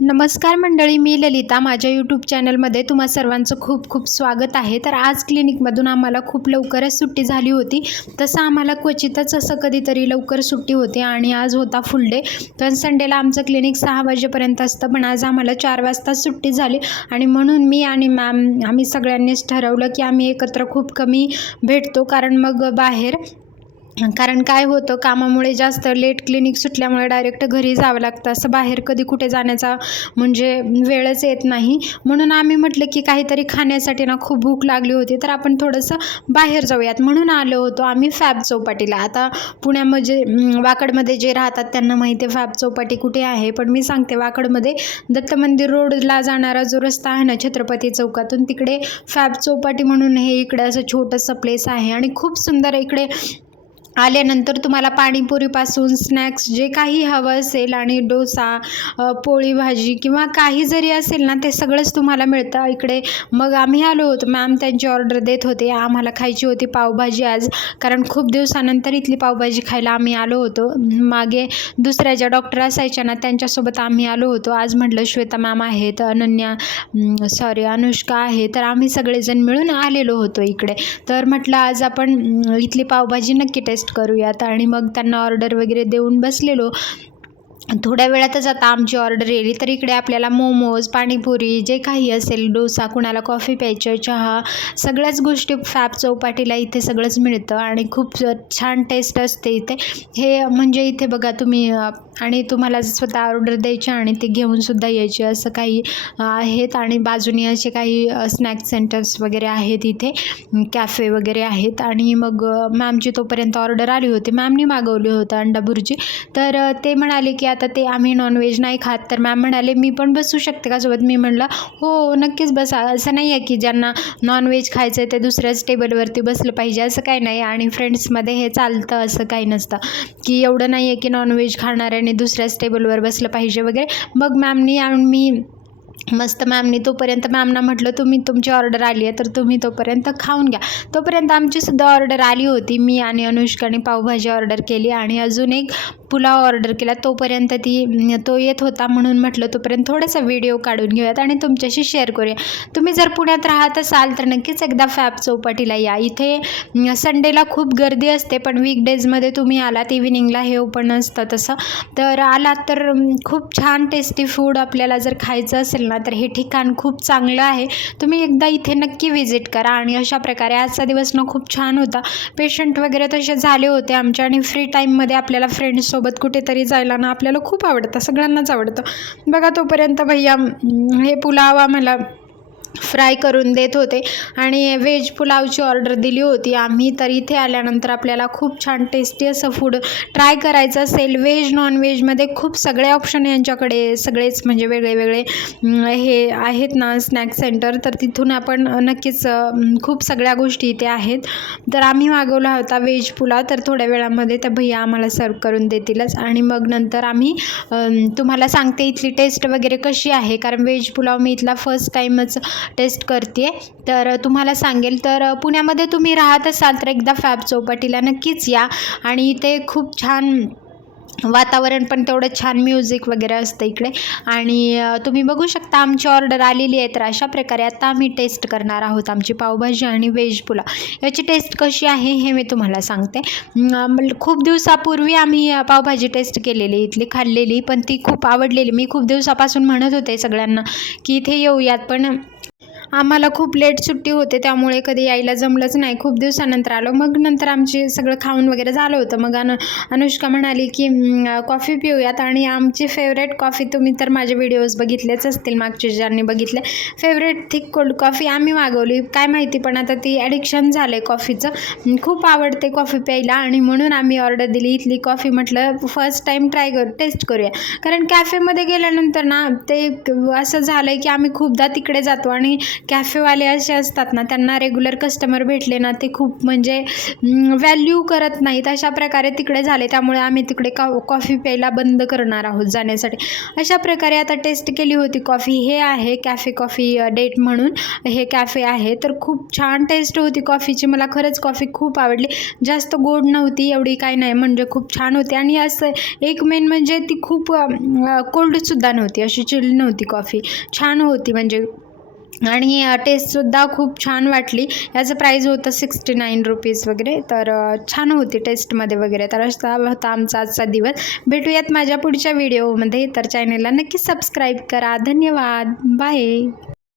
नमस्कार मंडळी, मी ललिता. माझ्या यूट्यूब चॅनलमध्ये तुम्हा सर्वांचं खूप खूप स्वागत आहे. तर आज क्लिनिकमधून आम्हाला खूप लवकरच सुट्टी झाली होती. तसं आम्हाला क्वचितच असं कधीतरी लवकर सुट्टी होते आणि आज होता फुल डे. तर संडेला आमचं क्लिनिक 6 वाजेपर्यंत असतं, पण आज आम्हाला 4 वाजता सुट्टी झाली आणि म्हणून मी आणि मॅम आम्ही सगळ्यांनीच ठरवलं की आम्ही एकत्र खूप कमी भेटतो, कारण मग कारण काय होतं, कामामुळे जास्त लेट क्लिनिक सुटल्यामुळे डायरेक्ट घरी जावं लागतं. असं बाहेर कधी कुठे जाण्याचा म्हणजे वेळच येत नाही. म्हणून आम्ही म्हटलं की काहीतरी खाण्यासाठी ना खूप भूक लागली होती, तर आपण थोडंसं बाहेर जाऊयात म्हणून आलो होतो आम्ही फॅब चौपाटीला. आता पुण्यामध्ये वाकडमध्ये जे राहतात त्यांना माहिती आहे फॅब चौपाटी कुठे आहे, पण मी सांगते वाकडमध्ये दत्त मंदिर रोडला जाणारा जो रस्ता आहे ना छत्रपती चौकातून, तिकडे फॅब चौपाटी म्हणून हे इकडे असं छोटंसं प्लेस आहे आणि खूप सुंदर. इकडे आल्यानंतर तुम्हाला पाणीपुरीपासून स्नॅक्स जे काही हवं असेल आणि डोसा, पोळी भाजी किंवा काही जरी असेल ना, ते सगळंच तुम्हाला मिळतं इकडे. मग आम्ही आलो होतो, मॅम त्यांची ऑर्डर देत होते. आम्हाला खायची होती पावभाजी आज, कारण खूप दिवसानंतर इथली पावभाजी खायला आम्ही आलो होतो. मागे दुसऱ्या ज्या डॉक्टर असायच्या ना त्यांच्यासोबत आम्ही आलो होतो. आज म्हटलं श्वेता मॅम आहेत, अनुष्का आहे, तर आम्ही सगळेजण मिळून आलेलो होतो इकडे. तर म्हटलं आज आपण इथली पावभाजी नक्की टेस्ट करूयात आणि मग त्यांना ऑर्डर वगैरे देऊन बसलेलो. थोड्या वेळातच आता आमची ऑर्डर येईल. तर इकडे आपल्याला मोमोज, पाणीपुरी जे काही असेल, डोसा, कुणाला कॉफी प्यायचं, चहा, सगळ्याच गोष्टी फॅब चौपाटीला इथे सगळंच मिळतं आणि खूप छान टेस्ट असते इथे. हे म्हणजे इथे बघा तुम्ही, आणि तुम्हाला स्वतः ऑर्डर द्यायची आणि ते घेऊनसुद्धा यायचे असं काही आहेत. आणि बाजूने असे काही स्नॅक्स सेंटर्स वगैरे आहेत, इथे कॅफे वगैरे आहेत. आणि मग मॅमची तोपर्यंत ऑर्डर आली होती. मॅमनी मागवली होतं अंडा भुर्जी. तर ते म्हणाले की आता ते आम्ही नॉनव्हेज नाही खात. तर मॅम म्हणाले मी पण बसू शकते का सोबत? मी म्हणलं हो नक्कीच बसा. असं नाही आहे की ज्यांना नॉनव्हेज खायचं आहे ते दुसऱ्याच टेबलवरती बसलं पाहिजे, असं काही नाही. आणि फ्रेंड्समध्ये हे चालतं, असं काही नसतं की एवढं नाही आहे की नॉनव्हेज खाणाऱ्याने दुसऱ्याच टेबलवर बसलं पाहिजे वगैरे. मग मॅमनी आणि मी मस्त, मॅमनी तोपर्यंत मॅमना म्हटलं तुम्ही तुमची ऑर्डर आली आहे तर तुम्ही तोपर्यंत खाऊन घ्या. तोपर्यंत आमचीसुद्धा ऑर्डर आली होती. मी आणि अनुष्काने पावभाजी ऑर्डर केली आणि अजून एक पुलाव ऑर्डर केला. तोपर्यंत तो येत होता, म्हणून म्हटलं तोपर्यंत थोडासा व्हिडिओ काढून घेऊयात आणि तुमच्याशी शेअर करूया. तुम्ही जर पुण्यात राहत असाल तर नक्कीच एकदा फॅब चौपाटीला या. इथे संडेला खूप गर्दी असते, पण वीकडेजमध्ये तुम्ही आलात, इव्हिनिंगला हे ओपन असतं तसं, तर आलात तर खूप छान टेस्टी फूड आपल्याला जर खायचं असेल ना, तर हे ठिकाण खूप चांगलं आहे. तुम्ही एकदा इथे नक्की व्हिजिट करा. आणि अशा प्रकारे आजचा दिवस ना खूप छान होता. पेशंट वगैरे तसे झाले होते आमच्या, आणि फ्री टाईममध्ये आपल्याला फ्रेंड्ससोबत कुठेतरी जायला ना आपल्याला खूप आवडतं, सगळ्यांनाच आवडतं. बघा तोपर्यंत भैया हे पुलाव आम्हाला फ्राय करून देत होते आणि व्हेज पुलावची ऑर्डर दिली होती आम्ही. तर इथे आल्यानंतर आपल्याला खूप छान टेस्टी असं फूड ट्राय करायचं असेल, व्हेज नॉन व्हेजमध्ये खूप सगळे ऑप्शन यांच्याकडे, सगळेच म्हणजे वेगळे वेगळे हे आहेत ना स्नॅक्स सेंटर, तर तिथून आपण नक्कीच खूप सगळ्या गोष्टी इथे आहेत. तर आम्ही मागवला होता व्हेज पुलाव, तर थोड्या वेळामध्ये त्या भैया आम्हाला सर्व करून देतीलच. आणि मग नंतर आम्ही तुम्हाला सांगते इथली टेस्ट वगैरे कशी आहे, कारण व्हेज पुलाव मी इथला फर्स्ट टाईमच टेस्ट करते, तर तुम्हाला सांगेल. तर पुण्यामध्ये तुम्ही राहत असाल तर एकदा फॅब चौपाटीला नक्कीच या. आणि इथे खूप छान वातावरण, पण तेवढं छान म्युझिक वगैरे असतं इकडे. आणि तुम्ही बघू शकता आमची ऑर्डर आलेली आहे. तर अशा प्रकारे आता आम्ही टेस्ट करणार आहोत आमची पावभाजी आणि व्हेज पुलाव. याची टेस्ट कशी आहे हे मी तुम्हाला सांगते. खूप दिवसापूर्वी आम्ही पावभाजी टेस्ट केलेली, इथली खाल्लेली, पण ती खूप आवडलेली. मी खूप दिवसापासून म्हणत होते सगळ्यांना की इथे येऊयात, पण आम्हाला खूप लेट सुट्टी होते, त्यामुळे कधी यायला जमलंच नाही. खूप दिवसानंतर आलो. मग नंतर आमचे सगळं खाऊन वगैरे झालं होतं. मग अनुष्का म्हणाली की कॉफी पिऊयात. आणि आमची फेवरेट कॉफी, तुम्ही तर माझे व्हिडिओज बघितलेच असतील मागचे ज्यांनी बघितले, फेवरेट थिक कोल्ड कॉफी आम्ही मागवली. काय माहिती, पण आता ती ॲडिक्शन झालं आहे कॉफीचं, खूप आवडते कॉफी प्यायला, आणि म्हणून आम्ही ऑर्डर दिली इथली कॉफी. म्हटलं फर्स्ट टाईम टेस्ट करूया, कारण कॅफेमध्ये गेल्यानंतर ना ते असं झालं आहे की आम्ही खूपदा तिकडे जातो आणि कॅफेवाले असे असतात ना, त्यांना रेग्युलर कस्टमर भेटले ना ते खूप म्हणजे व्हॅल्यू करत नाहीत, अशा प्रकारे तिकडे झाले. त्यामुळे आम्ही तिकडे कॉफी प्यायला बंद करणार आहोत जाण्यासाठी. अशा प्रकारे आता टेस्ट केली होती कॉफी. हे आहे कॅफे कॉफी डेट म्हणून हे कॅफे आहे. तर खूप छान टेस्ट होती कॉफीची. मला खरंच कॉफी खूप आवडली. जास्त गोड नव्हती, एवढी काही नाही, म्हणजे खूप छान होती. आणि असं एक मेन म्हणजे ती खूप कोल्डसुद्धा नव्हती, अशी चिल्ड नव्हती कॉफी, छान होती म्हणजे. आणि टेस्टसुद्धा खूप छान वाटली. याचं प्राईज होतं 69 रुपीज वगैरे. तर छान होती टेस्टमध्ये वगैरे. तर असा होता आमचा आजचा दिवस. भेटूयात माझ्या पुढच्या व्हिडिओमध्ये. तर चॅनलला नक्की सबस्क्राईब करा. धन्यवाद. बाय.